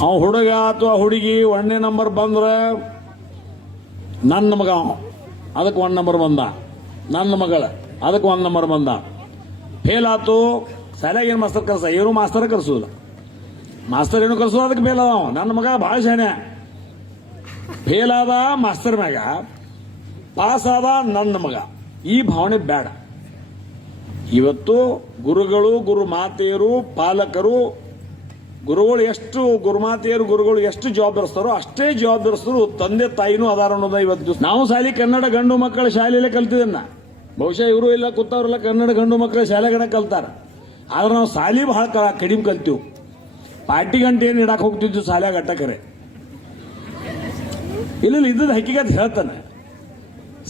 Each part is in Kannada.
ಅವ ಹುಡುಗ ಅಥವಾ ಹುಡುಗಿ ಒಂದನೇ ನಂಬರ್ ಬಂದ್ರೆ ನನ್ನ ಮಗ. ಅದಕ್ಕೆ ಒಂದು ನಂಬರ್ ಬಂದ. ನನ್ನ ಮಗಳ. ಅದಕ್ಕೆ ಒಂದು ನಂಬರ್ ಬಂದ. ಫೇಲ್ ಆತು ಸರಿಯಾಗಿ ಏನು ಮಾಸ್ತರ್ ಕರ್ಸ? ಏನು ಮಾಸ್ತರ್ ಕರ್ಸೋದಿಲ್ಲ. ಮಾಸ್ತರ್ ಏನು ಕರ್ಸೋದು ಅದಕ್ಕೆ ಫೇಲ್ ಅದಾವ ನನ್ನ ಮಗ ಭಾಳ ಶಾನೆ ಫೇಲ್ ಆದ ಮಾಸ್ತರ್ ಮ್ಯಾಗ ಪಾಸ್ ಆದ ನನ್ನ ಮಗ. ಈ ಭಾವನೆ ಬೇಡ. ಇವತ್ತು ಗುರುಗಳು, ಗುರು ಮಾತೆಯರು, ಪಾಲಕರು ಗುರುಗಳು ಎಷ್ಟು ಗುರುಮಾತೆಯರು, ಗುರುಗಳು ಎಷ್ಟು ಜವಾಬ್ದಾರಿಸ್ತಾರೋ ಅಷ್ಟೇ ಜವಾಬ್ದಾರಿಸ್ತರು ತಂದೆ ತಾಯಿನೂ ಅದಾರ ಅನ್ನೋದ ಇವತ್ತು. ನಾವು ಶಾಲೆ ಕನ್ನಡ ಗಂಡು ಮಕ್ಕಳ ಶಾಲೆಯಲ್ಲೇ ಕಲ್ತಿದ್ದನ್ನ ಬಹುಶಃ ಇವರು ಇಲ್ಲ, ಕೂತವ್ರಲ್ಲ ಕನ್ನಡ ಗಂಡು ಮಕ್ಕಳ ಶಾಲೆಗಡೆ ಕಲ್ತಾರ. ಆದ್ರೆ ನಾವು ಶಾಲಿ ಬಹಳ ಕಡಿಮೆ ಕಲ್ತೀವಿ. ಪಾರ್ಟಿ ಗಂಟೆ ಏನು ಇಡಕ್ಕೆ ಹೋಗ್ತಿದ್ವಿ ಶಾಲ್ಯಾಗ ಅಟ್ಟಕರೆ ಇಲ್ಲ ಇದ್ದದ ಹಕ್ಕಿಗತ್ ಹೇಳ್ತಾನೆ.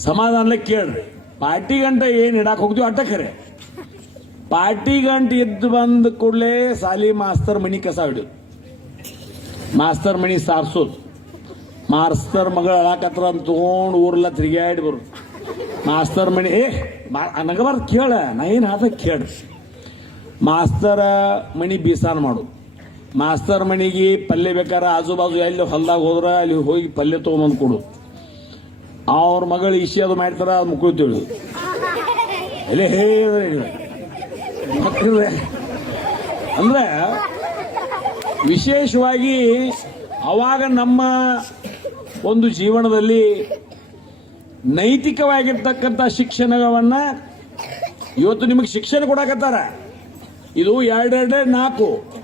ಸಮಾಧಾನಕ್ಕೆ ಕೇಳ್ರಿ. ಪಾರ್ಟಿ ಗಂಟೆ ಏನು ಇಡಕ್ಕೆ ಹೋಗ್ತೀವಿ ಅಟ್ಟಕರೆ ಪಾರ್ಟಿ ಗಂಟ್ ಎದ್ದು ಬಂದ ಕೂಡಲೇ ಸಾಲಿ ಮಾಸ್ತರ್ ಮಣಿ ಕಸ ಹಿಡಿದು. ಮಾಸ್ತರ್ ಮಣಿ ಸಾರ್ಸೋದು ಮಾಸ್ತರ್ ಮಗಳ ಅಳಾಕತ್ರ ಅಂತ ತಗೊಂಡು ಊರ್ಲ ತಿರುಗಾಡಿ ಬರು. ಮಾಸ್ತರ್ ಮಣಿ, ಏ ನಗಬಾರ್ದು ಕೇಳ, ನಾ ಏನು ಹಾಕ ಕೇಳ. ಮಾಸ್ತರ ಮಣಿ ಬೀಸಾನ ಮಾಡು. ಮಾಸ್ತರ್ ಮನಿಗೆ ಪಲ್ಯ ಬೇಕಾರ ಆಜು ಬಾಜು ಎಲ್ಲಿ ಹೊಲ್ದಾಗ ಹೋದ್ರ ಅಲ್ಲಿ ಹೋಗಿ ಪಲ್ಯ ತೊಗೊಂಬಂದು ಕೊಡು. ಅವ್ರ ಮಗಳು ಇಶಿ ಅದು ಮಾಡ್ತಾರ ಅದು ಮುಕ್ಕಳು ಅಲ್ಲೇ ಹೇ ಅಂದ್ರೆ ವಿಶೇಷವಾಗಿ ಅವಾಗ ನಮ್ಮ ಒಂದು ಜೀವನದಲ್ಲಿ ನೈತಿಕವಾಗಿರ್ತಕ್ಕಂಥ ಶಿಕ್ಷಣವನ್ನ ಇವತ್ತು ನಿಮಗೆ ಶಿಕ್ಷಣ ಕೊಡಕತ್ತಾರ. ಇದು ಎರಡೆರಡೆ ನಾಲ್ಕು.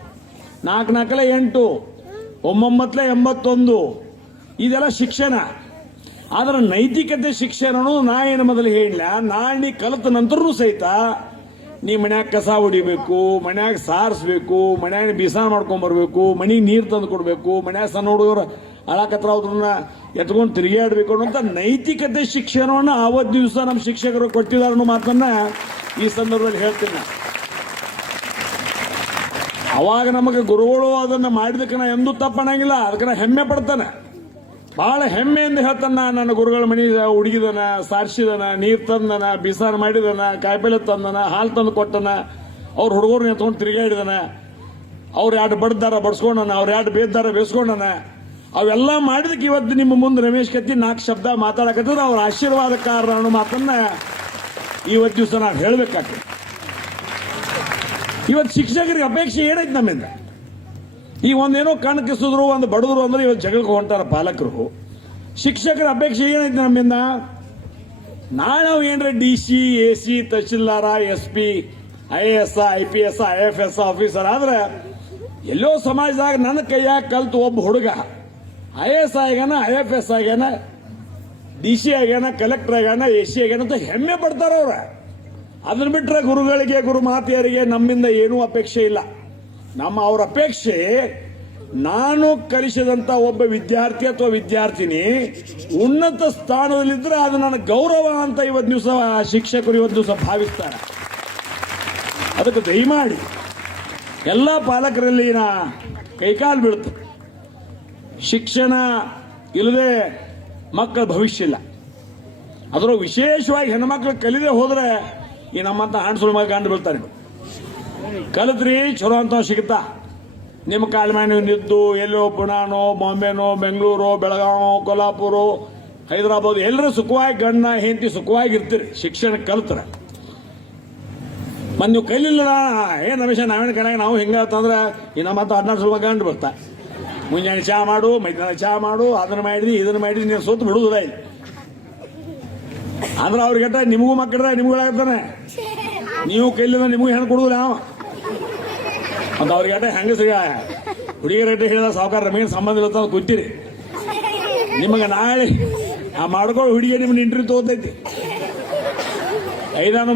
ನಾಲ್ಕು ನಾಲ್ಕಲೆ ಎಂಟು. ಒಂಬೊಂಬತ್ತಲೆ ಎಂಬತ್ತೊಂದು. ಇದೆಲ್ಲ ಶಿಕ್ಷಣ. ಆದ್ರೆ ನೈತಿಕತೆ ಶಿಕ್ಷಣನು ನಾ ಏನು ಮೊದಲು ಹೇಳಿಲ್ಲ. ನಾಳೆ ಕಲಿತ ನಂತರನೂ ಸಹಿತ ನೀ ಮನ್ಯಾಗ ಕಸ ಹೊಡಿಬೇಕು, ಮನ್ಯಾಗ ಸಾರಿಸ್ಬೇಕು, ಮನ್ಯಾಗ ಬಿಸಾನ ಮಾಡ್ಕೊಂಡ್ ಬರ್ಬೇಕು, ಮನೆಗೆ ನೀರು ತಂದು ಕೊಡಬೇಕು, ಮನ್ಯಾಗ ಸಣ್ಣ ಹುಡುಗರು ಅಳಕತ್ರ ಅವ್ರನ್ನ ಎತ್ಕೊಂಡು ತಿರುಗಾಡ್ಬೇಕು ಅನ್ನೋಂಥ ನೈತಿಕತೆ ಶಿಕ್ಷಣವನ್ನು ಆವತ್ತು ದಿವಸ ನಮ್ಮ ಶಿಕ್ಷಕರು ಕೊಟ್ಟಿದ್ದಾರೆ ಅನ್ನೋ ಮಾತನ್ನ ಈ ಸಂದರ್ಭದಲ್ಲಿ ಹೇಳ್ತೀನಿ. ಅವಾಗ ನಮಗೆ ಗುರುಗಳು ಅದನ್ನು ಮಾಡಿದಕ್ಕನ ಎಂದೂ ತಪ್ಪಣಂಗಿಲ್ಲ ಅದಕ್ಕನ ಹೆಮ್ಮೆ ಪಡ್ತಾನೆ ಬಹಳ ಹೆಮ್ಮೆಯಿಂದ ಹೇಳ್ತಾನ ನನ್ನ ಗುರುಗಳ ಮನಿ ಹುಡುಗಿದನ ಸಾರಿಸಿದನ, ನೀರ್ ತಂದನ, ಬಿಸಾರ ಮಾಡಿದನ, ಕಾಯಿಪಲ್ಲೆ ತಂದನ, ಹಾಲು ತಂದು ಕೊಟ್ಟನ. ಅವ್ರ ಹುಡುಗರು ಎತ್ಕೊಂಡು ತಿರುಗಾಡಿದನ ಅವ್ರು ಎರಡು ಬಡ್ದಾರ ಬಡ್ಸ್ಕೊಂಡನ, ಅವ್ರ ಎರಡು ಬೇದ್ದಾರ ಬೇಸ್ಕೊಂಡನ. ಅವೆಲ್ಲ ಮಾಡಿದಕ್ಕೆ ಇವತ್ತು ನಿಮ್ಮ ಮುಂದೆ ರಮೇಶ್ ಕತ್ತಿ ನಾಲ್ಕು ಶಬ್ದ ಮಾತಾಡಕತ್ತದ ಅವ್ರ ಆಶೀರ್ವಾದಕಾರ ಅನ್ನೋ ಮಾತನ್ನ ಇವತ್ತು ದಿವಸ ನಾನು ಹೇಳಬೇಕಾಗ್ತದೆ. ಇವತ್ತು ಶಿಕ್ಷಕರಿಗೆ ಅಪೇಕ್ಷೆ ಏನೈತೆ ನಮ್ಮಿಂದ? ಈ ಒಂದೇನೋ ಕಣ್ ಕಿಸಿದ್ರು ಒಂದು ಬಡದ್ರು ಅಂದ್ರೆ ಇವತ್ತು ಜಗಳಕ್ಕೆ ಹೊಂಟಾರ ಪಾಲಕರು. ಶಿಕ್ಷಕರ ಅಪೇಕ್ಷೆ ಏನೈತೆ ನಮ್ಮಿಂದ? ನಾಳೆ ನಾವು ಏನ್ರ D C A C tahsildar S P I S I P S I F S officer ಆದ್ರೆ ಎಲ್ಲೋ ಸಮಾಜದಾಗ ನನ್ನ ಕೈಯಾಗ ಕಲ್ತು ಒಬ್ಬ ಹುಡುಗ. ಐ ಎಸ್ ಆಗ್ಯಾನ ಐ ಎಫ್ ಎಸ್ ಆಗ್ಯಾನ ಡಿ ಸಿ ಆಗ್ಯಾನ ಕಲೆಕ್ಟರ್ ಆಗ್ಯಾನ ಎ ಸಿ ಆಗ್ಯಾನ ಅಂತ ಹೆಮ್ಮೆ ಪಡ್ತಾರ ಅವ್ರ. ಅದನ್ನ ಬಿಟ್ರೆ ಗುರುಗಳಿಗೆ ಗುರು ಮಾತೆಯರಿಗೆ ನಮ್ಮಿಂದ ಏನೂ ಅಪೇಕ್ಷೆ ಇಲ್ಲ. ನಮ್ಮ ಅವರ ಅಪೇಕ್ಷೆ, ನಾನು ಕಲಿಸಿದಂತ ಒಬ್ಬ ವಿದ್ಯಾರ್ಥಿ ಅಥವಾ ವಿದ್ಯಾರ್ಥಿನಿ ಉನ್ನತ ಸ್ಥಾನದಲ್ಲಿದ್ರೆ ಅದು ನನ್ನ ಗೌರವ ಅಂತ ಇವತ್ತು ದಿವಸ ಶಿಕ್ಷಕರು ಇವತ್ತು ದಿವಸ ಭಾವಿಸ್ತಾರೆ. ಅದಕ್ಕೆ ದಯಮಾಡಿ, ಎಲ್ಲ ಪಾಲಕರಲ್ಲಿ ನಾ ಕೈಕಾಲು ಬೀಳುತ್ತೆ. ಶಿಕ್ಷಣ ಇಲ್ಲದೆ ಮಕ್ಕಳ ಭವಿಷ್ಯ ಇಲ್ಲ. ಅದರ ವಿಶೇಷವಾಗಿ ಹೆಣ್ಮಕ್ಳು ಕಲಿದೆ ಹೋದರೆ ಈ ನಮ್ಮಂತ ಹಣ್ಣು ಮಗ ಗಂಡು ಬೀಳ್ತಾರೆ. ಕಲಿತ್ರಿ ಚಲೋ ಅಂತ ಸಿಗುತ್ತಾ? ನಿಮ್ಮ ಕಾಲ ಮೇಲೆ ನೀವು ನಿದ್ದು ಎಲ್ಲೋ ಪುಣಾನೋ ಬಾಂಬೆನೋ ಬೆಂಗಳೂರು ಬೆಳಗಾವ್ ಕೊಲ್ಹಾಪುರ ಹೈದರಾಬಾದ್ ಎಲ್ಲರೂ ಸುಖವಾಗಿ ಗಂಡ ಹೆಂಡತಿ ಸುಖವಾಗಿ ಇರ್ತೀರಿ ಶಿಕ್ಷಣ ಕಲಿತ್ರ. ಮತ್ತೆ ನೀವು ಕಲಿಲ್ಲ ಏನ್ ರಮೇಶ ನಾವೇನು ಕಡೆ ನಾವು ಹಿಂಗತ್ತಂದ್ರೆ ಇನ್ನ ಮತ್ತೆ ಹದಿನಾರು ಸ್ವಲ್ಪ ಗಂಡು ಬರ್ತಾ. ಮುಂಜಾನೆ ಚಾ ಮಾಡು ಮೈದಾನ ಚಹಾ ಮಾಡು ಅದನ್ನ ಮಾಡಿದ್ರಿ ಇದನ್ನ ಮಾಡಿದ್ರಿ ನೀವು ಸೋತು ಬಿಡುವುದಿಲ್ಲ ಇಲ್ಲಿ. ಅಂದ್ರೆ ಅವ್ರಿಗೆ ನಿಮಗೂ ಮಕ್ಕಳ ನಿಮ್ಗಳಾಗತ್ತಾನೆ ನೀವು ಕೈಲಿಲ್ಲ ನಿಮಗೂ ಹೆಣ್ಣು ಕೊಡುದಿಲ್ಲ ಅವ. ಅಂತ ಅವ್ರಿಗೆ ಅಟ ಹೆಂಗಸಿಗ ಹುಡುಗಿಯರ ರೇಟ್ ಹೇಳಿದ ಸಾವುಕಾರ ನಮಗೇನು ಸಂಬಂಧ ಇಲ್ಲ ಅಂತ ಕೂತೀರಿ ನಿಮಗೆ ನಾಳೆ ಆ ಮಾಡ್ಕೊಂಡು ಹುಡುಗಿ ನಿಮ್ಮನ್ನ ಇಂಟ್ರಿ ತೋತೈತಿ ಐದಾನು